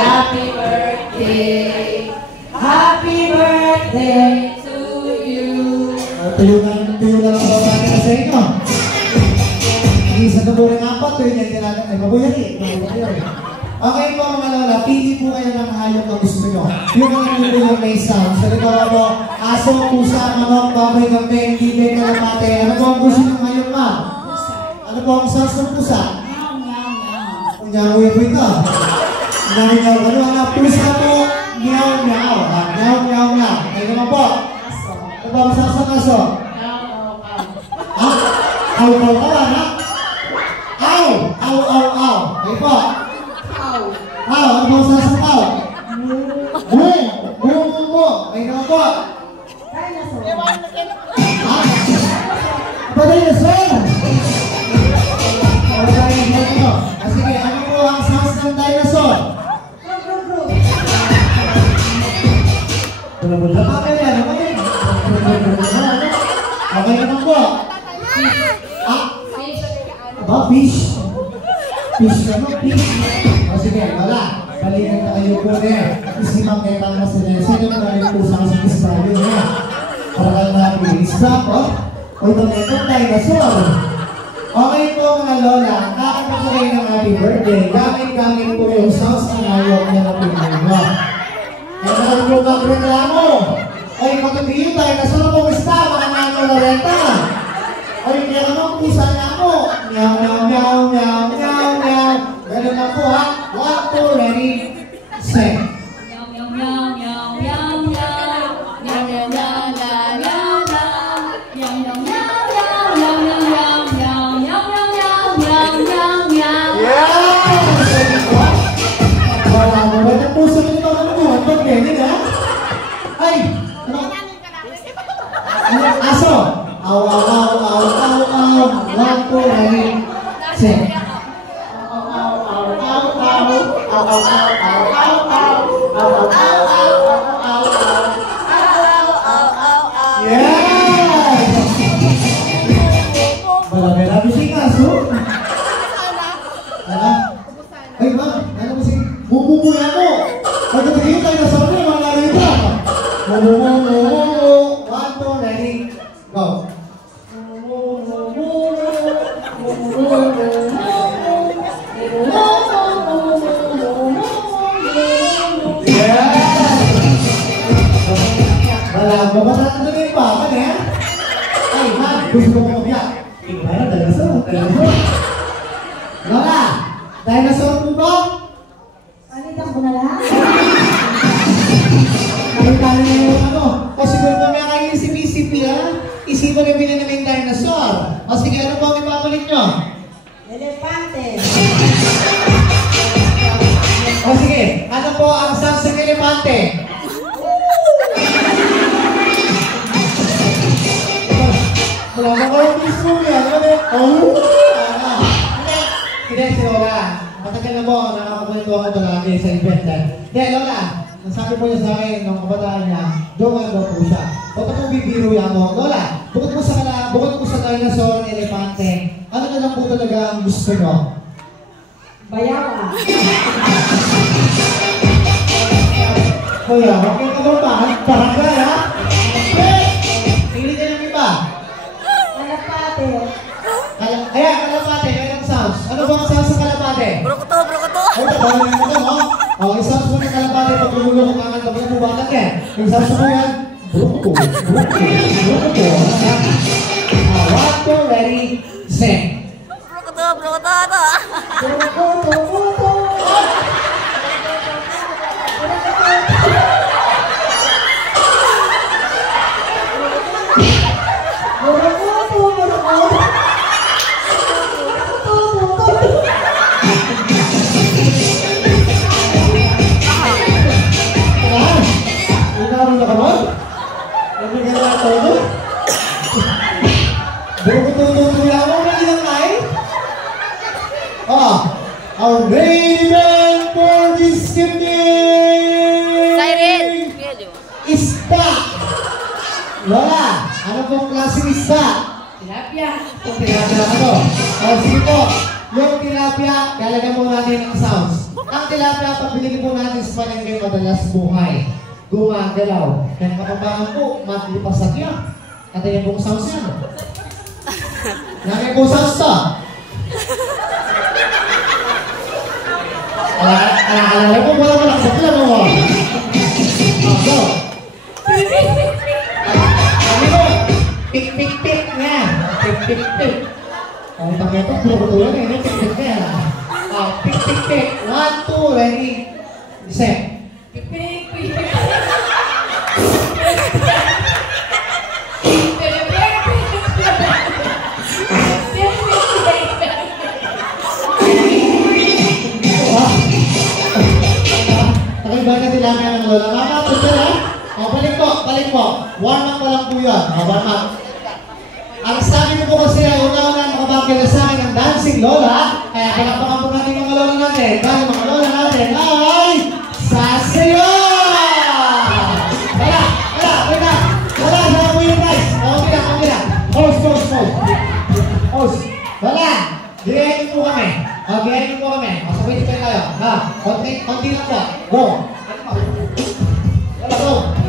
Happy birthday! Happy birthday to you! Tuyo lang ang babata sa inyo. Isa na po rin apat, tuyo niya tinaga. Ay, mabuyari. Okay po mga lola, pili po kayo ng hayop na gusto nyo. Yung mga nito yung may sounds. Kalagawa po, aso, pusa, manok, baboy, kambing, bibig, kalamate. Ano po ang gusto ng hayop ma? Ano po ang sounds ng pusa? Nyaw-nyaw po ito. Nyaw-nyaw. Ano pusa po? Nyaw-nyaw. Nyaw-nyaw-nyaw. Kayo naman po. Ano po ang sounds ng aso? Ha? Aw-aw ka ba, ha? Aw! Aw-aw-aw. Kayo po. Aw! Ano po ang sounds ng aw? Mu! Mu! Kayo naman po. Ha? Apa dinosaur? Sige, ano po ang sounds ng dinosaur? Bula-bula pa kayo yan, ano kayo? Okay naman po. Aba, fish? Fish ka no? Fish? O sige, wala. Balikan na kayo po rin. Isimang kayo tama sa nila. Sino na rin po sa isda yun niya? Para lang natin isda po. O ito na itong dinosaur. Okay po mga lola, kakanta po kayo ng happy birthday. Gamit-gamit po yung sounds ng hayop na napinay mo. Kaya naman po kang reklamo. Oy, matubihin tayo, nasaan po isda, mga nano Loretta. Oy, kaya naman pusa na po. Meow, meow, meow, meow, meow, meow. Ganun na po ha. 1, 2, ready, set. Meow, meow, meow, meow, meow, meow. Meow, meow, meow, meow, meow, meow. Meow, meow, meow, meow, meow, meow, meow, meow, meow, meow. Wala mo ba ng puso nito ano mo? Ang pag-galing ha? Ay! Ano? Aso! Aw, aw, aw, aw, aw, aw. 1, 2, ready, set. Aw, aw, aw, aw, aw. Aw, aw, aw, aw, aw, aw. Aw, aw, aw, aw, aw, aw. Yes! Malaki na bising aso. Ay, ma'am, ano kasi? Bumumuya mo! Pagkatingin tayo na sabi, mga narito. Bumumumu. 1, 2, ready, go. Yes! Wala mo ba natin pa? Ano yan? Ay, ma'am, gusto ko kumabya. Ikaw na, dinosaur. Lola! Dinosaur po ba? Palitan ko na lang. Nakita na yung ano. O siguro pa may kayo si PCP ha? Isipan na bilhin namin yung dinosaur. O sige, ano po ang ipapalik nyo? Elepante. O sige, ano po ang sounds ng elepante? Wala na kayo mismo yan. Oh! Hindi, si Lola. Matagal na po, nakakapunito ako palagi sa event yan. Hindi, Lola, nasabi po niya sa akin nung kabataan niya, doon daw po siya. Ba't ako bibiro yan mo? Lola, bukod po sa dinosaur ng elepante, ano na lang po talaga ang gusto nyo? Bayawa. Kuya, bakit ka ba ba? Barangay, ha? Pili ka ng iba. Kalapate. Ayan, kalapate, kailang sounds. Ano ba ang sounds sa kalapate? Brokoto, brokoto. Ay, tabalan mo ito, no? O, yung sounds mo ng kalapate, pag lumulong ka nga, tabalan mo batang yan. Yung sounds mo yan, bruko, bruko, bruko. 1, 2, ready, set. Brokoto, brokoto, ito. Our raven for this evening! Siren! Isda! Lola, ano pong klaseng isda? Tilapia. Tilapia na to. O, sige po. Yung tilapia, lalagyan po natin ng sounds. Ang tilapia, pag binili po natin sa palengke, madalas buhay. Gumagalaw. Kaya kapabangan po, matlipasan niya. At yung buong sauce yan. Yan yung buong sauce to. Alala mo, wala kapatid mo. Go. Sabi mo, pik-pik-pik nga. Pik-pik-pik. Ang pagkato, puro-puro yan. Pik-pik nga. Pik-pik-pik. 1, 2, ready. Set. Nakiba na tilapia ng lola. Mama, punta na. Balik po. Warm up pa lang po yun. Warm up. Ang sabi ko po kasi ay una-una makabagay sa akin ng dancing lola. Kaya palakpakan po natin mga lola natin. Dahil mga lola natin ay sasayo! Wala po yung price. Okay lang. Host. Wala. Direhin po kami. Sabay kayo. Ha? Konti lang po. Go. Go.